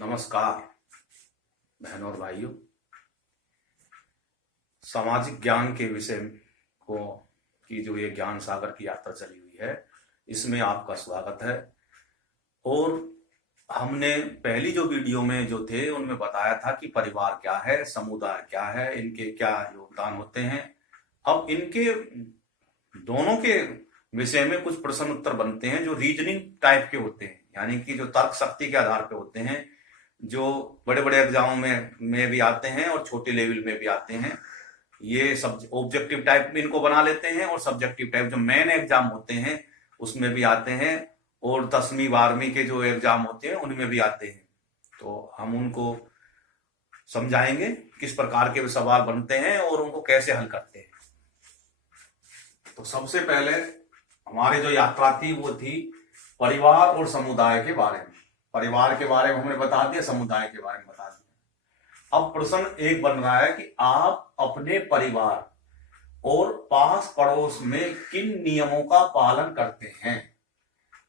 नमस्कार बहनों और भाइयों। सामाजिक ज्ञान के विषय को की जो ये ज्ञान सागर की यात्रा चली हुई है, इसमें आपका स्वागत है। और हमने पहली जो वीडियो में जो थे उनमें बताया था कि परिवार क्या है, समुदाय क्या है, इनके क्या योगदान होते हैं। अब इनके दोनों के विषय में कुछ प्रश्न उत्तर बनते हैं जो रीजनिंग टाइप के होते हैं, यानी कि जो तर्क शक्ति के आधार पे होते हैं, जो बड़े बड़े एग्जामों में भी आते हैं और छोटे लेवल में भी आते हैं। ये सब ऑब्जेक्टिव टाइप में इनको बना लेते हैं और सब्जेक्टिव टाइप जो मेन एग्जाम होते हैं उसमें भी आते हैं, और 10वीं 12वीं के जो एग्जाम होते हैं उनमें भी आते हैं। तो हम उनको समझाएंगे किस प्रकार के सवाल बनते हैं और उनको कैसे हल करते हैं। तो सबसे पहले हमारी जो यात्रा थी वो थी परिवार और समुदाय के बारे में। परिवार के बारे में हमने बता दिया, समुदाय के बारे में बता दिया। अब प्रश्न एक बन रहा है कि आप अपने परिवार और पास पड़ोस में किन नियमों का पालन करते हैं,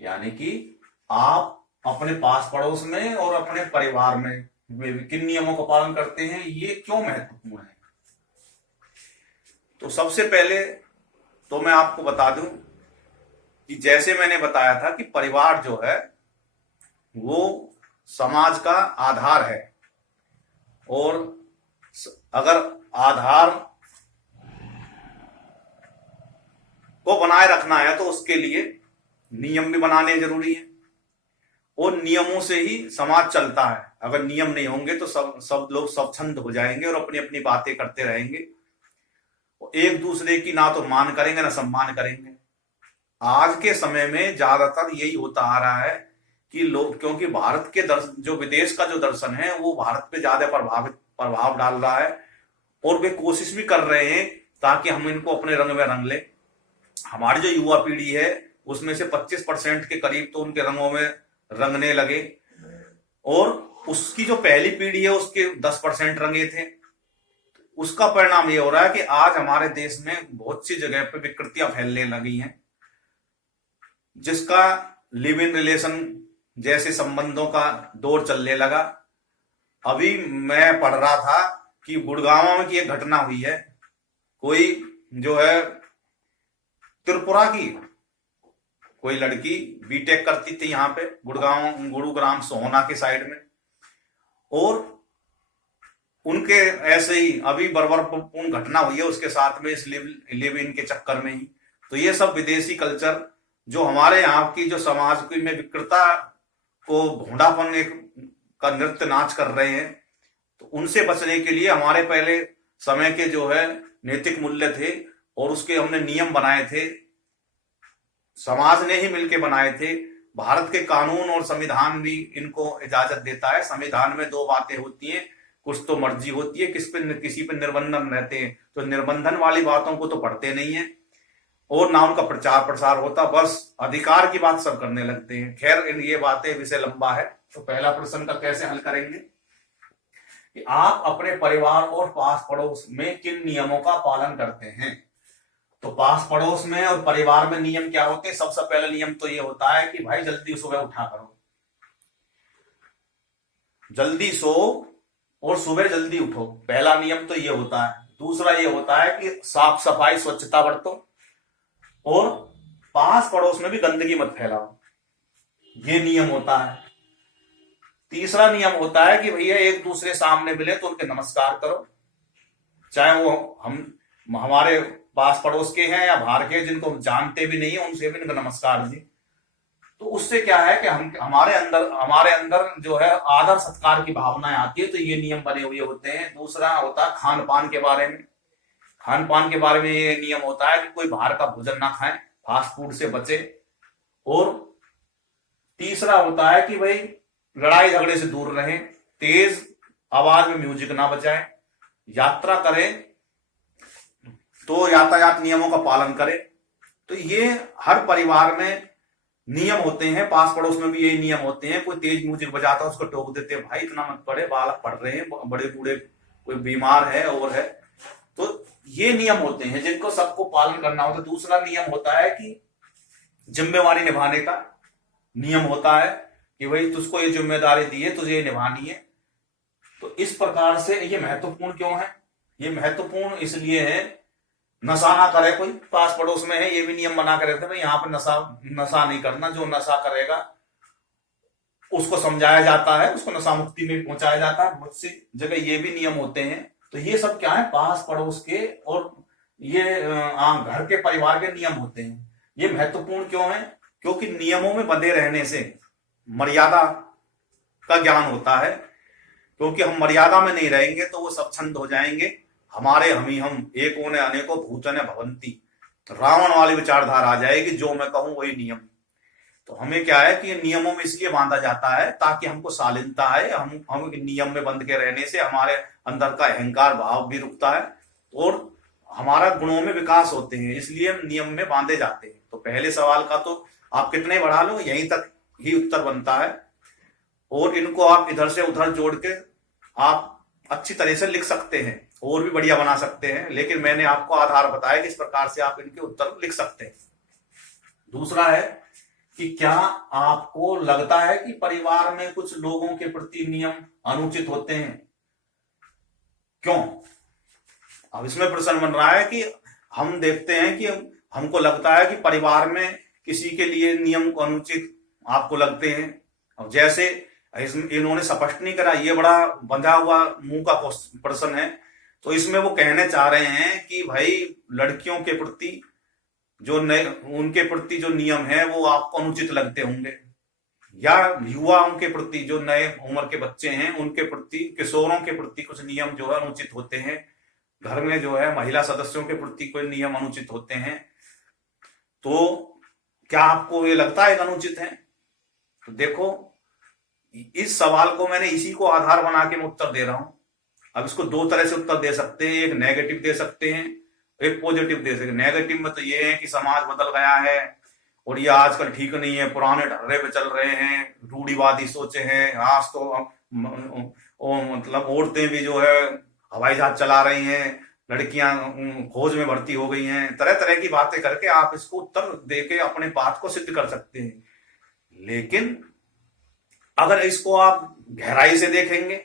यानी कि आप अपने पास पड़ोस में और अपने परिवार में किन नियमों का पालन करते हैं, ये क्यों महत्वपूर्ण है। तो सबसे पहले तो मैं आपको बता दूं कि जैसे मैंने बताया था कि परिवार जो है वो समाज का आधार है, और अगर आधार को बनाए रखना है तो उसके लिए नियम भी बनाने जरूरी है, और नियमों से ही समाज चलता है। अगर नियम नहीं होंगे तो सब लोग स्वच्छंद हो जाएंगे और अपनी अपनी बातें करते रहेंगे, एक दूसरे की ना तो मान करेंगे ना सम्मान करेंगे। आज के समय में ज्यादातर यही होता आ रहा है कि लोग, क्योंकि भारत के जो विदेश का जो दर्शन है वो भारत पे ज्यादा प्रभाव डाल रहा है, और वे कोशिश भी कर रहे हैं ताकि हम इनको अपने रंग में रंग ले। हमारी जो युवा पीढ़ी है उसमें से 25% के करीब तो उनके रंगों में रंगने लगे, और उसकी जो पहली पीढ़ी है उसके 10% रंगे थे। उसका परिणाम ये हो रहा है कि आज हमारे देश में बहुत सी जगह पे विकृतियां फैलने लगी हैं, जिसका लिव इन रिलेशन जैसे संबंधों का दौर चलने लगा। अभी मैं पढ़ रहा था कि गुड़गांव में की एक घटना हुई है। कोई जो है त्रिपुरा की कोई लड़की बीटेक करती थी यहाँ पे गुरुग्राम सोहना के साइड में, और उनके ऐसे ही अभी बर्बरपूर्ण घटना हुई है उसके साथ में, इस लिव इन के चक्कर में ही। तो ये सब विदेशी कल्चर जो हमारे यहाँ की जो समाज की में विकृता को भोंडापन का नृत्य नाच कर रहे हैं, तो उनसे बचने के लिए हमारे पहले समय के जो है नैतिक मूल्य थे और उसके हमने नियम बनाए थे, समाज ने ही मिलके बनाए थे। भारत के कानून और संविधान भी इनको इजाजत देता है। संविधान में 2 बातें होती हैं, कुछ तो मर्जी होती है, किसी पे निर्बंधन रहते हैं। तो निर्बंधन वाली बातों को तो पढ़ते नहीं है और ना उनका प्रचार प्रसार होता, बस अधिकार की बात सब करने लगते हैं। खैर ये बातें विषय लंबा है। तो पहला प्रश्न का कैसे हल करेंगे कि आप अपने परिवार और पास पड़ोस में किन नियमों का पालन करते हैं। तो पास पड़ोस में और परिवार में नियम क्या होते हैं। सबसे पहला नियम तो ये होता है कि भाई जल्दी सुबह उठा करो, जल्दी सो और सुबह जल्दी उठो। पहला नियम तो ये होता है। दूसरा ये होता है कि साफ सफाई स्वच्छता बरतो, और पास पड़ोस में भी गंदगी मत फैलाओ, ये नियम होता है। तीसरा नियम होता है कि भैया एक दूसरे सामने मिले तो उनके नमस्कार करो, चाहे वो हमारे पास पड़ोस के हैं या बाहर के, जिनको हम जानते भी नहीं है उनसे भी उनका नमस्कार जी। तो उससे क्या है कि हमारे अंदर जो है आदर सत्कार की भावनाएं आती है। तो ये नियम बने हुए होते हैं। दूसरा होता है खान पान के बारे में। खान पान के बारे में ये नियम होता है कि कोई बाहर का भोजन ना खाए, फास्ट फूड से बचे। और तीसरा होता है कि भाई लड़ाई झगड़े से दूर रहें, तेज आवाज में म्यूजिक ना बजाएं, यात्रा करें तो यातायात नियमों का पालन करें। तो ये हर परिवार में नियम होते हैं। पास पड़ोस में भी यही नियम होते हैं। कोई तेज म्यूजिक बजाता है उसको टोक देते हैं, भाई इतना मत पढ़े, बालक पढ़ रहे हैं, बड़े बूढ़े, कोई बीमार है और है। तो ये नियम होते हैं जिनको सबको पालन करना होता है। दूसरा नियम होता है कि जिम्मेवारी निभाने का नियम होता है कि भाई तुझको ये जिम्मेदारी दी है, तुझे ये निभानी है। तो इस प्रकार से ये महत्वपूर्ण क्यों है? ये महत्वपूर्ण इसलिए है, नशा ना करे कोई, पास पड़ोस में है, ये भी नियम बना कर रहते हैं यहाँ पर नशा नहीं करना। जो नशा करेगा उसको समझाया जाता है, उसको नशा मुक्ति में पहुंचाया जाता है। बहुत सी जगह ये भी नियम होते हैं। तो ये सब क्या है, पास पड़ोस के और ये घर के परिवार के नियम होते हैं। ये महत्वपूर्ण क्यों है? क्योंकि नियमों में बंधे रहने से मर्यादा का ज्ञान होता है। क्योंकि हम मर्यादा में नहीं रहेंगे तो वो सब छंद हो जाएंगे, हमारे हम एको ने अनेको भूतने भवंती, रावण वाली विचारधारा आ जाएगी, जो मैं कहूं वही नियम। तो हमें क्या है कि नियमों में इसलिए बांधा जाता है ताकि हमको शालीनता है। हम नियम में बंध के रहने से हमारे अंदर का अहंकार भाव भी रुकता है और हमारा गुणों में विकास होते हैं, इसलिए हम नियम में बांधे जाते हैं। तो पहले सवाल का तो आप कितने बढ़ा लो, यहीं तक ही उत्तर बनता है। और इनको आप इधर से उधर जोड़ के आप अच्छी तरह से लिख सकते हैं और भी बढ़िया बना सकते हैं, लेकिन मैंने आपको आधार बताया कि इस प्रकार से आप इनके उत्तर लिख सकते हैं। दूसरा है कि क्या आपको लगता है कि परिवार में कुछ लोगों के प्रति नियम अनुचित होते हैं? क्यों? अब इसमें प्रश्न बन रहा है कि हम देखते हैं कि हमको लगता है कि परिवार में किसी के लिए नियम अनुचित आपको लगते हैं। अब जैसे इन्होंने स्पष्ट नहीं करा, ये बड़ा बंधा हुआ मुंह का प्रश्न है। तो इसमें वो कहने चाह रहे हैं कि भाई लड़कियों के प्रति जो नए उनके प्रति जो नियम है वो आपको अनुचित लगते होंगे, या युवाओं के प्रति जो नए उम्र के बच्चे हैं उनके प्रति, किशोरों के प्रति कुछ नियम जो है अनुचित होते हैं। घर में जो है महिला सदस्यों के प्रति कोई नियम अनुचित होते हैं। तो क्या आपको ये लगता है अनुचित है? तो देखो, इस सवाल को मैंने इसी को आधार बना के मैं उत्तर दे रहा हूं। अब इसको दो तरह से उत्तर दे सकते हैं, एक नेगेटिव दे सकते हैं, एक पॉजिटिव दे सकते हैं। नेगेटिव में तो ये है कि समाज बदल गया है और ये आजकल ठीक नहीं है, पुराने ढर्रे पे चल रहे हैं, रूढ़िवादी सोचे हैं। आज तो मतलब औरतें भी जो है हवाई जहाज चला रही हैं, लड़कियां फौज में भर्ती हो गई हैं, तरह तरह की बातें करके आप इसको उत्तर देके अपने बात को सिद्ध कर सकते हैं। लेकिन अगर इसको आप गहराई से देखेंगे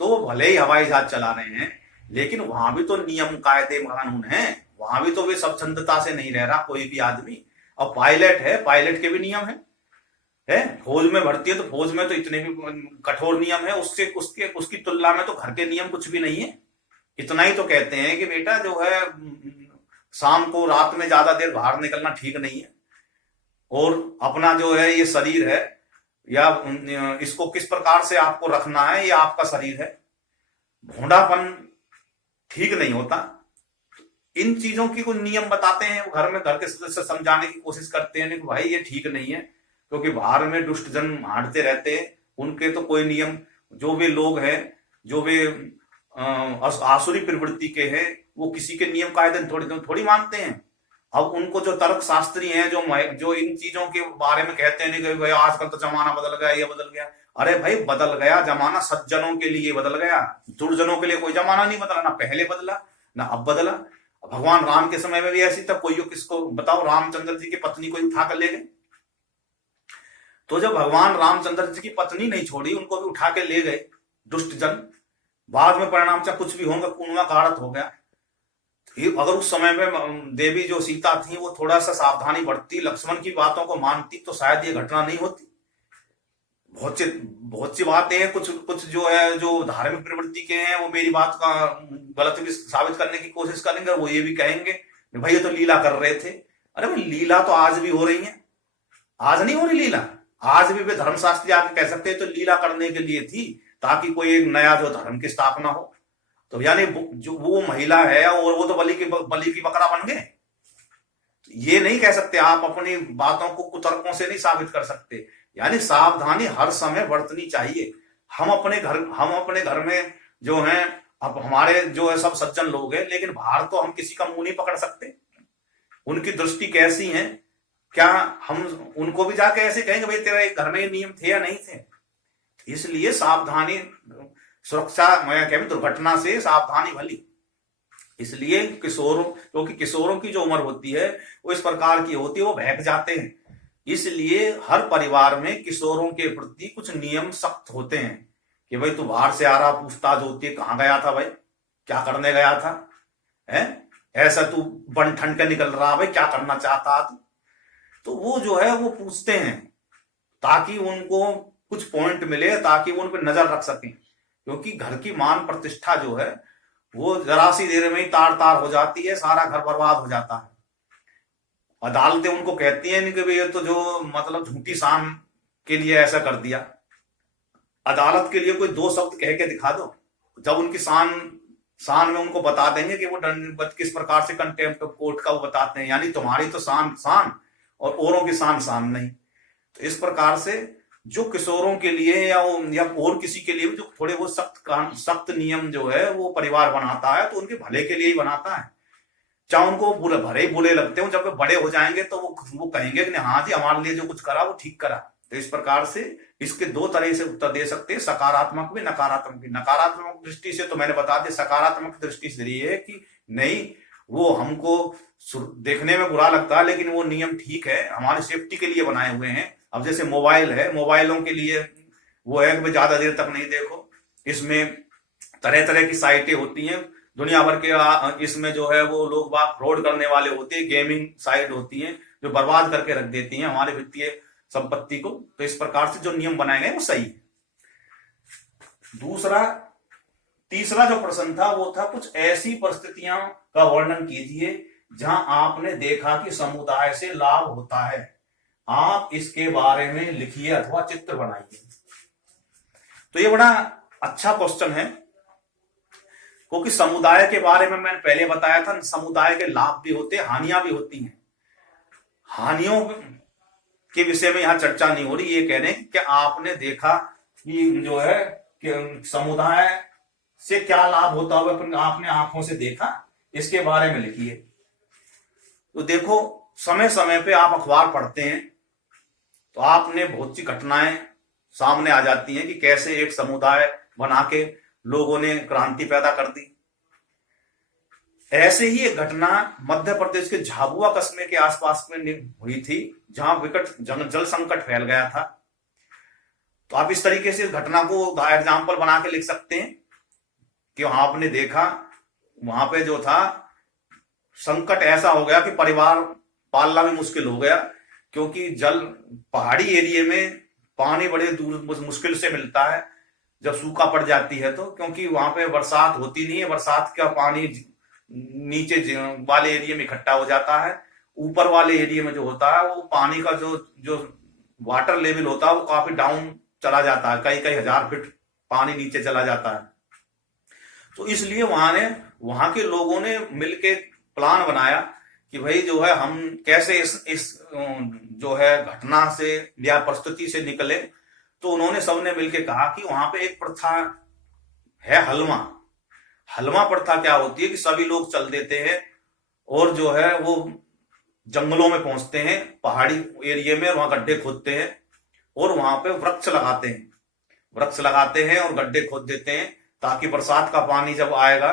तो भले ही हवाई जहाज चला रहे हैं, लेकिन वहां भी तो नियम कायदे कानून हैं, वहां भी तो वे स्वच्छंदता से नहीं रह रहा कोई भी आदमी। और पायलट है, पायलट के भी नियम है। फौज में भर्ती है तो फौज में तो इतने भी कठोर नियम है, उसकी तुलना में तो घर के नियम कुछ भी नहीं है। इतना ही तो कहते हैं कि बेटा जो है शाम को रात में ज्यादा देर बाहर निकलना ठीक नहीं है, और अपना जो है ये शरीर है या इसको किस प्रकार से आपको रखना है, ये आपका शरीर है। भोंडापन ठीक नहीं होता। इन चीजों की कुछ नियम बताते हैं, घर में घर के सदस्य समझाने की कोशिश करते हैं कि भाई ये ठीक नहीं है, क्योंकि बाहर में दुष्ट जन हांटते रहते हैं, उनके तो कोई नियम, जो वे लोग हैं जो वे आसुरी प्रवृत्ति के हैं, वो किसी के नियम कायदे थोड़ी मानते हैं। अब उनको जो तर्क शास्त्री हैं जो इन चीजों के बारे में कहते हैं कि भाई आजकल तो जमाना बदल गया, ये बदल गया। अरे भाई बदल गया जमाना, सज्जनों के लिए बदल गया, दुर्जनों के लिए कोई जमाना नहीं बदला, ना पहले बदला ना अब बदला। भगवान राम के समय में भी ऐसी था, कोई किसको बताओ, रामचंद्र जी की पत्नी को उठा कर ले गए। तो जब भगवान रामचंद्र जी की पत्नी नहीं छोड़ी, उनको भी उठा के ले गए दुष्ट जन, बाद में परिणाम चाहे कुछ भी होगा, कुनवा गाड़त हो गया। अगर उस समय में देवी जो सीता थी वो थोड़ा सा सावधानी बरतती, लक्ष्मण की बातों को मानती, तो शायद ये घटना नहीं होती। बहुत सी बातें हैं, कुछ जो है जो धार्मिक प्रवृत्ति के हैं वो मेरी बात का गलत भी साबित करने की कोशिश करेंगे, वो ये भी कहेंगे भाई ये तो लीला कर रहे थे। अरे भाई लीला तो आज भी हो रही है, आज नहीं हो रही लीला, आज भी वे धर्मशास्त्री आके कह सकते हैं तो लीला करने के लिए थी, ताकि कोई एक नया जो धर्म की स्थापना हो। तो यानी जो वो महिला है और वो तो बलि की बकरा बन गए, ये नहीं कह सकते आप, अपनी बातों को कुतर्कों से नहीं साबित कर सकते। यानी सावधानी हर समय बरतनी चाहिए। हम अपने घर में जो हैं, अब हमारे जो है सब सज्जन लोग हैं, लेकिन बाहर तो हम किसी का मुंह नहीं पकड़ सकते। उनकी दृष्टि कैसी है, क्या हम उनको भी जाके ऐसे कहेंगे भाई तेरा एक घर में ये नियम थे या नहीं थे? इसलिए सावधानी, सुरक्षा, मैं कह दुर्घटना से सावधानी भली। इसलिए क्योंकि किशोरों की जो उम्र होती है वो इस प्रकार की होती है, वो बहक जाते हैं। इसलिए हर परिवार में किशोरों के प्रति कुछ नियम सख्त होते हैं कि भाई तू बाहर से आ रहा, पूछताछ होती है कहाँ गया था भाई, क्या करने गया था, है ऐसा तू बन ठन के निकल रहा भाई, क्या करना चाहता तू। तो वो जो है वो पूछते हैं ताकि उनको कुछ पॉइंट मिले, ताकि वो उन पर नजर रख सकें, क्योंकि घर की मान प्रतिष्ठा जो है वो जरा सी देर में ही तार तार हो जाती है, सारा घर बर्बाद हो जाता है। अदालतें उनको कहती हैं कि भाई ये तो जो मतलब झूठी शान के लिए ऐसा कर दिया। अदालत के लिए कोई दो शब्द कह के दिखा दो, जब उनकी शान शान में उनको बता देंगे कि वो किस प्रकार से कंटेम्प्ट ऑफ कोर्ट का वो बताते हैं, यानी तुम्हारी तो शान शान और औरों की शान शान नहीं। तो इस प्रकार से जो किशोरों के लिए या और किसी के लिए भी जो थोड़े वो सख्त नियम जो है वो परिवार बनाता है, तो उनके भले के लिए ही बनाता है। चाहे उनको भले ही बुरे लगते हो, जब वे बड़े हो जाएंगे तो वो कहेंगे कि हाँ जी हमारे लिए जो कुछ करा वो ठीक करा। तो इस प्रकार से इसके दो तरह से उत्तर दे सकते हैं, सकारात्मक भी नकारात्मक भी। नकारात्मक दृष्टि से तो मैंने बता दिया, सकारात्मक दृष्टि से ये है कि नहीं वो हमको देखने में बुरा लगता है लेकिन वो नियम ठीक है, हमारी सेफ्टी के लिए बनाए हुए हैं। अब जैसे मोबाइल है, मोबाइलों के लिए वो है कि ज्यादा देर तक नहीं देखो, इसमें तरह तरह की साइटें होती हैं दुनिया भर के, इसमें जो है वो लोग बाग फ्रॉड करने वाले होते हैं, गेमिंग साइट होती हैं जो बर्बाद करके रख देती हैं हमारे वित्तीय संपत्ति को। तो इस प्रकार से जो नियम बनाए गए वो सही है। तीसरा जो प्रश्न था वो था कुछ ऐसी परिस्थितियां का वर्णन कीजिए जहां आपने देखा कि समुदाय से लाभ होता है, आप इसके बारे में लिखिए अथवा चित्र बनाइए। तो ये बड़ा अच्छा क्वेश्चन है, क्योंकि समुदाय के बारे में मैंने पहले बताया था, समुदाय के लाभ भी होते हैं, हानियां भी होती हैं। हानियों के विषय में यहां चर्चा नहीं हो रही, ये कह रहे हैं कि आपने देखा कि जो है कि समुदाय से क्या लाभ होता हुआ आपने आंखों से देखा, इसके बारे में लिखिए। तो देखो समय समय पे आप अखबार पढ़ते हैं तो आपने बहुत सी घटनाएं सामने आ जाती हैं कि कैसे एक समुदाय बना के लोगों ने क्रांति पैदा कर दी। ऐसे ही एक घटना मध्य प्रदेश के झाबुआ कस्बे के आसपास में हुई थी, जहां विकट जल संकट फैल गया था। तो आप इस तरीके से इस घटना को एग्जाम्पल बना के लिख सकते हैं कि वहां आपने देखा, वहां पे जो था संकट ऐसा हो गया कि परिवार पालना भी मुश्किल हो गया, क्योंकि पहाड़ी एरिया में पानी बड़े दूर मुश्किल से मिलता है जब सूखा पड़ जाती है, तो क्योंकि वहां पे बरसात होती नहीं है, बरसात का पानी नीचे वाले एरिया में इकट्ठा हो जाता है, ऊपर वाले एरिया में जो होता है वो पानी का जो वाटर लेवल होता है वो काफी डाउन चला जाता है, कई कई हजार फीट पानी नीचे चला जाता है। तो इसलिए वहां के लोगों ने मिलके प्लान बनाया कि भाई जो है हम कैसे इस जो है घटना से या परिस्थिति से निकले। तो उन्होंने सबने मिलके कहा कि वहां पे एक प्रथा है हलमा प्रथा क्या होती है कि सभी लोग चल देते हैं और जो है वो जंगलों में पहुंचते हैं, पहाड़ी एरिया में, वहां गड्ढे खोदते हैं और वहां पे वृक्ष लगाते हैं और गड्ढे खोद देते हैं, ताकि बरसात का पानी जब आएगा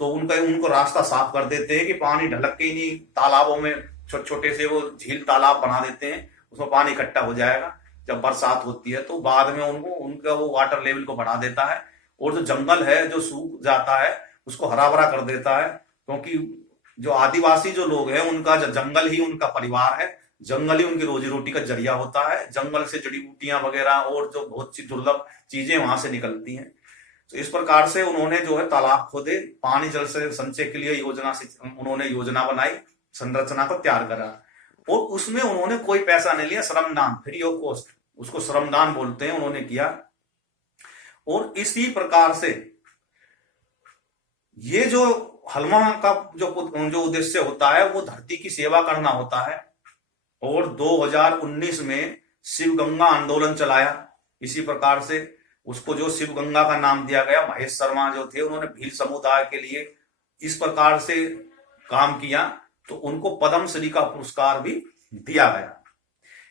तो उनको रास्ता साफ कर देते हैं कि पानी ढलक के ही नहीं, तालाबों में छोटे छोटे से वो झील तालाब बना देते हैं, उसमें पानी इकट्ठा हो जाएगा। जब बरसात होती है तो बाद में उनका वो वाटर लेवल को बढ़ा देता है और जो जंगल है जो सूख जाता है उसको हरा भरा कर देता है, क्योंकि जो आदिवासी जो लोग हैं उनका जंगल ही उनका परिवार है, जंगल ही उनकी रोजी रोटी का जरिया होता है। जंगल से जड़ी बूटियां वगैरह और जो बहुत सी दुर्लभ चीजें वहां से निकलती हैं। तो इस प्रकार से उन्होंने जो है तालाब खोदे, पानी जल से संचय के लिए उन्होंने योजना बनाई, संरचना को तैयार करा और उसमें उन्होंने कोई पैसा नहीं लिया, श्रमदान, फ्री ऑफ कॉस्ट, उसको श्रमदान बोलते हैं, उन्होंने किया। और इसी प्रकार से ये जो हलमा का जो उद्देश्य होता है वो धरती की सेवा करना होता है। और 2019 में शिव गंगा आंदोलन चलाया, इसी प्रकार से उसको जो शिव गंगा का नाम दिया गया। महेश शर्मा जो थे उन्होंने भील समुदाय के लिए इस प्रकार से काम किया तो उनको पद्मश्री का पुरस्कार भी दिया गया।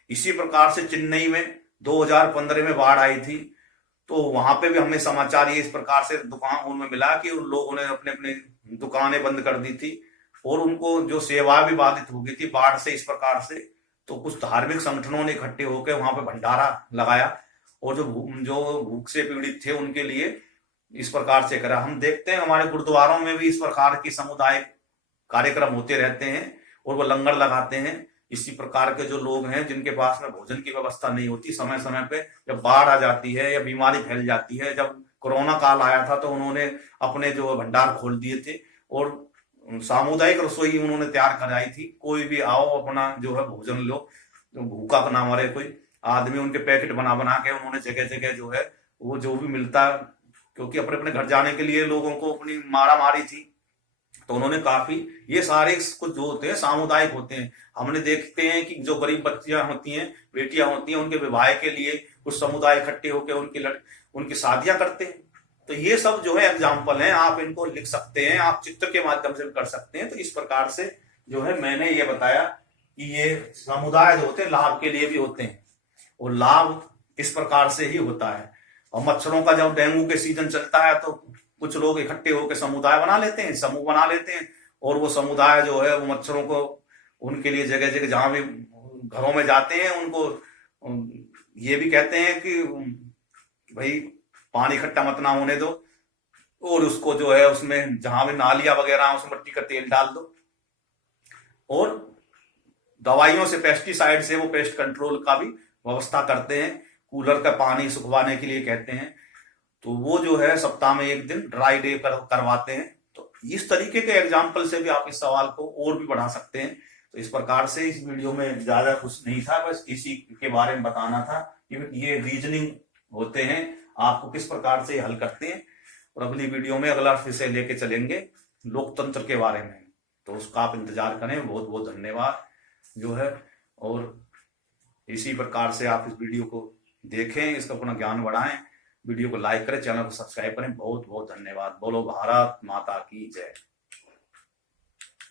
इसी प्रकार से चेन्नई में 2015 में बाढ़ आई थी, तो वहां पे भी हमें समाचार ये इस प्रकार से दुकान उनमें मिला कि उन लोगों ने अपने अपने दुकानें बंद कर दी थी और उनको जो सेवा भी बाधित हो गई थी बाढ़ से। इस प्रकार से तो कुछ धार्मिक संगठनों ने इकट्ठे होकर वहां पे भंडारा लगाया और जो भूख से पीड़ित थे उनके लिए इस प्रकार से करा। हम देखते हैं हमारे गुरुद्वारों में भी इस प्रकार की सामुदायिक कार्यक्रम होते रहते हैं और वो लंगर लगाते हैं। इसी प्रकार के जो लोग हैं जिनके पास में भोजन की व्यवस्था नहीं होती, समय समय पे जब बाढ़ आ जाती है या बीमारी फैल जाती है, जब कोरोना काल आया था तो उन्होंने अपने जो भंडार खोल दिए थे और सामुदायिक रसोई उन्होंने तैयार कराई थी। कोई भी आओ अपना जो है भोजन लो, भूखा ना मरे कोई आदमी। उनके पैकेट बना बना के उन्होंने जगह जगह जो है वो जो भी मिलता, क्योंकि अपने अपने घर जाने के लिए लोगों को अपनी मारा मारी थी, तो उन्होंने काफी ये सारे कुछ जो होते हैं सामुदायिक होते हैं। हमने देखते हैं कि जो गरीब बच्चियां होती हैं, बेटियां होती हैं, उनके विवाह के लिए कुछ समुदाय इकट्ठे होकर उनकी शादियां करते हैं। तो ये सब जो है एग्जाम्पल हैं, आप इनको लिख सकते हैं, आप चित्र के माध्यम से कर सकते हैं। तो इस प्रकार से जो है मैंने ये बताया कि ये समुदाय जो होते हैं लाभ के लिए भी होते हैं और लाभ इस प्रकार से ही होता है। और मच्छरों का जब डेंगू के सीजन चलता है तो कुछ लोग इकट्ठे होकर समुदाय बना लेते हैं, समूह बना लेते हैं और वो समुदाय जो है वो मच्छरों को उनके लिए जगह जगह जहां भी घरों में जाते हैं उनको ये भी कहते हैं कि भाई पानी इकट्ठा मत ना होने दो और उसको जो है उसमें जहां भी नालियां वगैरह उसमें मिट्टी का तेल डाल दो और दवाइयों से, पेस्टिसाइड से वो पेस्ट कंट्रोल का भी व्यवस्था करते हैं। कूलर का पानी सुखवाने के लिए कहते हैं, तो वो जो है सप्ताह में एक दिन ड्राई डे करवाते हैं। तो इस तरीके के एग्जाम्पल से भी आप इस सवाल को और भी बढ़ा सकते हैं। तो इस प्रकार से इस वीडियो में ज्यादा कुछ नहीं था, बस इसी के बारे में बताना था कि ये रीजनिंग होते हैं, आपको किस प्रकार से हल करते हैं। और अगली वीडियो में अगला विषय लेके चलेंगे लोकतंत्र के बारे में, तो उसका आप इंतजार करें। बहुत बहुत धन्यवाद जो है, और इसी प्रकार से आप इस वीडियो को देखें, इसका अपना ज्ञान बढ़ाएं, वीडियो को लाइक करें, चैनल को सब्सक्राइब करें। बहुत बहुत धन्यवाद। बोलो भारत माता की जय।